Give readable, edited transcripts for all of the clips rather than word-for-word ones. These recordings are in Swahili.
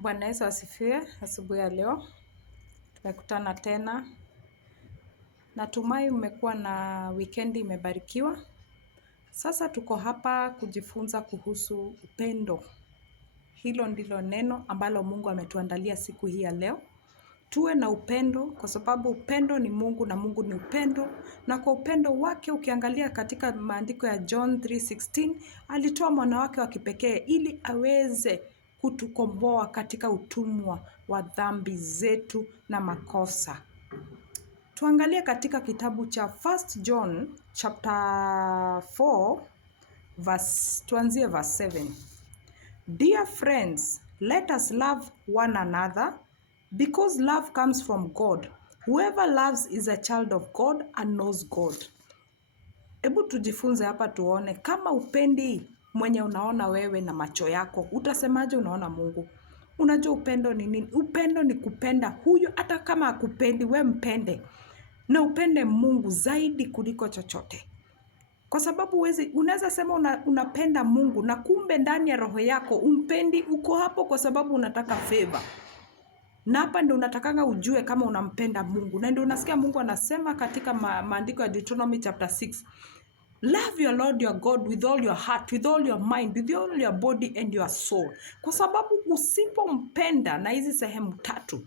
Bwana Yesu asifiwe. Asubuhi ya leo tumekutana tena. Natumai mmekuwa na wikendi imebarikiwa. Sasa tuko hapa kujifunza kuhusu upendo. Hilo ndilo neno ambalo Mungu ametuandalia siku hii ya leo. Tuwe na upendo kwa sababu upendo ni Mungu na Mungu ni upendo. Na kwa upendo wake ukiangalia katika maandiko ya John 3:16, alitoa mwana wake wa kipekee ili aweze kutukomboa katika utumwa wa dhambi zetu na makosa. Tuangalie katika kitabu cha 1 John chapter 4 tuanzie verse 7. Dear friends, let us love one another because love comes from God. Whoever loves is a child of God and knows God. Hebu tujifunze hapa tuone kama upendi mwenye unaona wewe na macho yako, utasemaje unaona Mungu? Unajua upendo ni nini? Upendo ni kupenda huyo hata kama hakupendi, we mpende. Na upende Mungu zaidi kuliko chochote. Kwa sababu unaweza sema unapenda Mungu na kumbe ndani ya roho yako umpendi, uko hapo kwa sababu unataka favor. Na hapa ndio unatakanga ujue kama unampenda Mungu. Na ndio unasikia Mungu anasema katika maandiko ya Deuteronomy chapter 6. Love your Lord your God with all your heart, with all your mind, with all your body and your soul. Kwa sababu usipompenda na hizi sehemu tatu,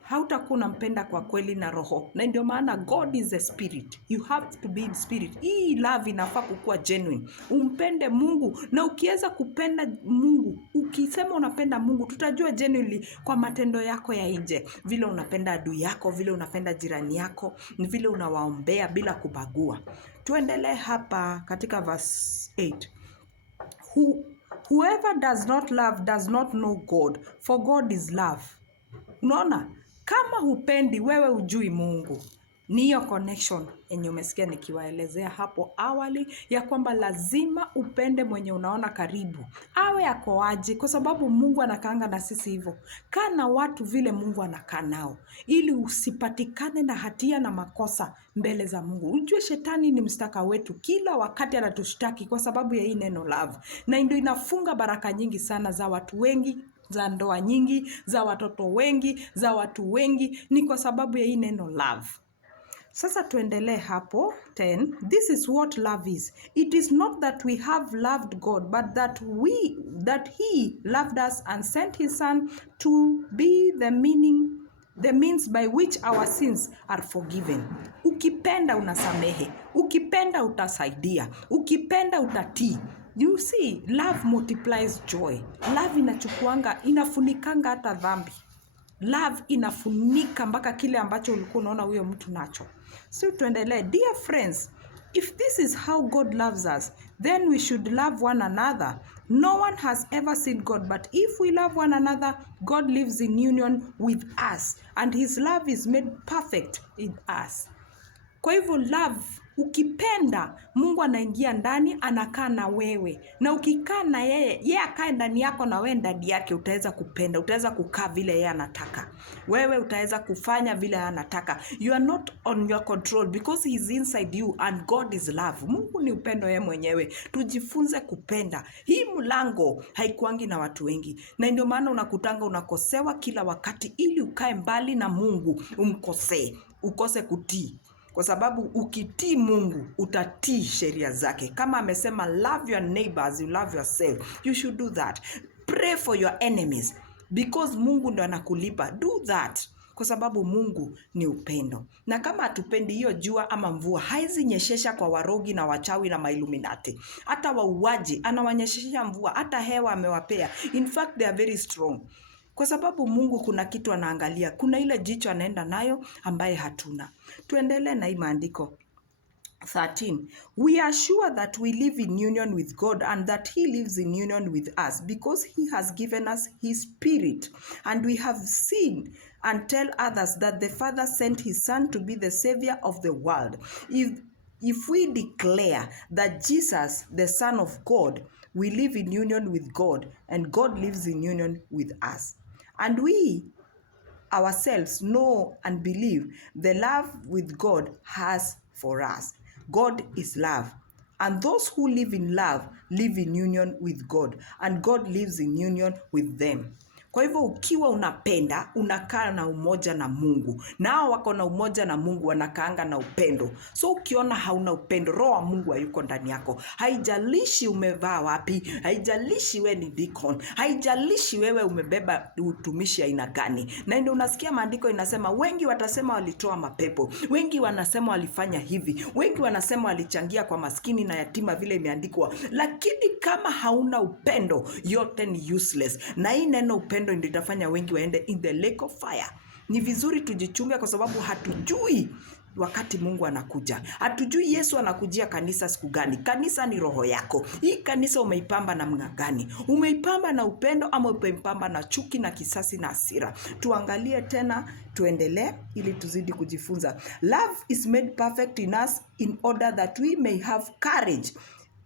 hautakuwa unampenda kwa kweli na roho. Na ndio maana God is a spirit. You have to be in spirit. Hii love inafaa kukuwa genuine. Umpende Mungu, na ukiweza kupenda Mungu, ukisema unapenda Mungu, tutajua genuinely kwa matendo yako ya nje. Vile unapenda adui yako, vile unapenda jirani yako, ni vile unawaombea bila kubagua. Tuendelee hapa katika verse 8. Whoever does not love does not know God, for God is love. Unaona? Kama hupendi wewe hujui Mungu. Ni hiyo connection yenye umesikia nikiwaelezea hapo awali ya kwamba lazima upende mwenye unaona karibu. Awe ako aje, kwa sababu Mungu anakaanga na sisi hivyo. Kaa na watu vile Mungu anakaa nao, ili usipatikane na hatia na makosa mbele za Mungu. Ujue shetani ni mstaka wetu, kila wakati anatushtaki kwa sababu ya hii neno love. Na ndio inafunga baraka nyingi sana za watu wengi, za ndoa nyingi, za watoto wengi, za watu wengi, ni kwa sababu ya hii neno love. Sasa tuendelee hapo 10. This is what love is. It is not that we have loved God, but that he loved us and sent his son to be the means by which our sins are forgiven. Ukipenda unasamehe, ukipenda utasaidia, ukipenda utatii. You see, love multiplies joy. Love inafunikanga hata dhambi. Love inafunika mpaka kile ambacho ulikuwa unaona huyo mtu nacho. So tuendelee. Dear friends, if this is how God loves us, then we should love one another. No one has ever seen God, but if we love one another, God lives in union with us, and his love is made perfect in us. Kwa hivyo love, ukipenda Mungu anaingia ndani, anakaa na wewe. Na ukikaa na yeye akae ndani yako na wewe ndani yake, utaweza kupenda, utaweza kukaa vile yeye anataka. Wewe utaweza kufanya vile yeye anataka. You are not on your control because he is inside you and God is love. Mungu ni upendo yeye mwenyewe. Tujifunze kupenda. Hii mlango haikuangi na watu wengi. Na ndio maana unakutanga unakosewa kila wakati, ili ukae mbali na Mungu, ukose kutii. Kwa sababu ukitii Mungu, utatii sheria zake. Kama amesema love your neighbors, you love yourself. You should do that. Pray for your enemies because Mungu ndo anakulipa. Do that. Kwa sababu Mungu ni upendo. Na kama hatupendi, hiyo jua ama mvua haizi nyeshesha kwa warogi na wachawi na mailuminati. Hata wauaji anawanyeshesha mvua, hata hewa amewapea. In fact, they are very strong. Kwa sababu Mungu kuna kitu anaangalia. Kuna ile jicho anaenda nayo ambaye hatuna. Tuendelee na hii maandiko. 13. We are sure that we live in union with God and that he lives in union with us because he has given us his spirit. And we have seen and tell others that the Father sent his son to be the savior of the world. If we declare that Jesus, the Son of God, we live in union with God and God lives in union with us. And we ourselves know and believe the love with God has for us. God is love. And those who live in love live in union with God. And God lives in union with them. Kwa hivyo ukiwa unapenda, unakaa na umoja na Mungu. Nao wako na umoja na Mungu, wanakaanga na upendo. So ukiona hauna upendo, roho wa Mungu hayuko ndani yako. Haijalishi umevaa wapi, haijalishi we ni deacon, haijalishi wewe umebeba utumishi aina gani. Na ndio unasikia maandiko inasema wengi watasema walitoa mapepo, wengi wanasema walifanya hivi, wengi wanasema walichangia kwa maskini na yatima vile imeandikwa. Lakini kama hauna upendo, yote ni useless. Na hii neno upendo ndio itafanya wengi waende in the lake of fire. Ni vizuri tujichunge, kwa sababu hatujui wakati Mungu anakuja. Hatujui Yesu anakujia kanisa siku gani. Kanisa ni roho yako. Hii kanisa umeipamba namna gani? Umeipamba na upendo ama umeipamba na chuki na kisasi na hasira? Tuangalie tena, tuendelee ili tuzidi kujifunza. Love is made perfect in us in order that we may have courage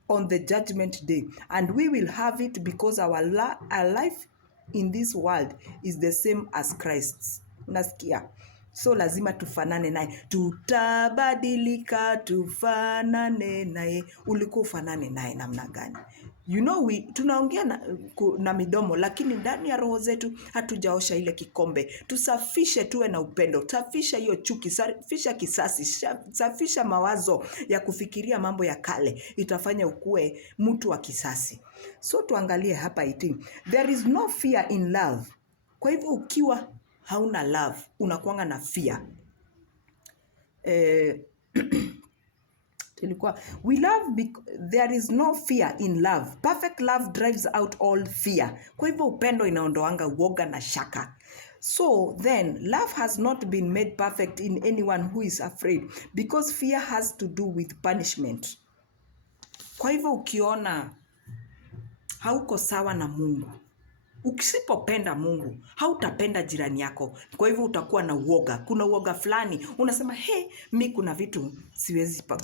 on the judgment day, and we will have it because our life in this world is the same as Christ's. Unasikia? So lazima tufanane naye. Tutabadilika tufanane naye. Ulikuwa ufanane naye namna gani? You know, tunaongea na midomo, lakini ndani ya roho zetu hatujaosha ile kikombe. Tusafishe, tuwe na upendo. Safisha hiyo chuki, safisha kisasi, safisha mawazo ya kufikiria mambo ya kale. Itafanya ukue mtu wa kisasi. So tuangalie hapa 18. There is no fear in love. Kwa hivyo ukiwa hauna love, unakuanga na fear. We love there is no fear in love. Perfect love drives out all fear. Kwa hivyo upendo inaondoanga uoga na shaka. So then love has not been made perfect in anyone who is afraid, because fear has to do with punishment. Kwa hivyo ukiona hauko sawa na Mungu, ukisipopenda Mungu, hautapenda jirani yako. Kwa hivyo utakuwa na uoga. Kuna uoga fulani. Unasema, mi kuna vitu siwezi pa.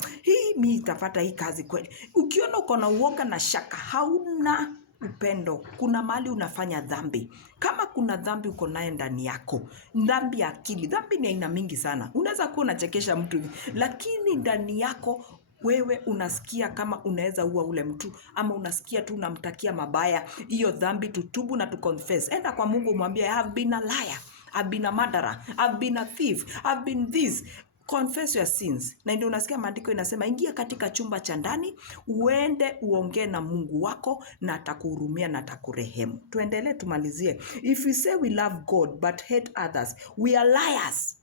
Mi itapata hii kazi kweli. Ukiona uko na uoga na shaka, hauna upendo. Kuna mahali unafanya dhambi. Kama kuna dhambi uko naye ndani yako, dhambi ya akili. Dhambi ni aina mingi sana. Unaweza kuwa unachekesha mtu, lakini ndani yako wewe unasikia kama unaweza ua ule mtu, ama unasikia tu unamtakia mabaya. Hiyo dhambi tutubu na tuconfess. Enda kwa Mungu, mwambie, I have been a liar, I've been a murderer, I've been a thief, I've been this. Confess your sins. Na ndio unasikia maandiko inasema, ingia katika chumba cha ndani, uende uongee na Mungu wako, na atakuhurumia na atakurehemu. Tuendelee tumalizie. If we say we love God but hate others, we are liars.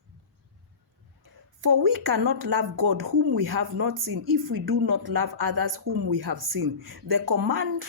For we cannot love God whom we have not seen if we do not love others whom we have seen. The command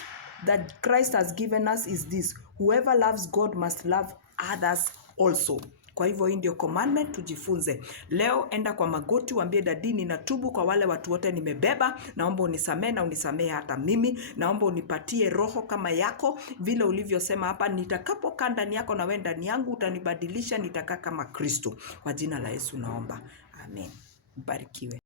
that Christ has given us is this: whoever loves God must love others also. Kwa hivyo hii ndio commandment tujifunze. Leo enda kwa magoti, waambie, Dadi, ninatubu kwa wale watu wote nimebeba. Naomba unisamehe na unisamehe hata mimi. Naomba unipatie roho kama yako, vile ulivyosema hapa, nitakapokaa ndani yako na wewe ndani yangu utanibadilisha, nitakaa kama Kristo. Kwa jina la Yesu naomba. Amen. Mbarikiwe.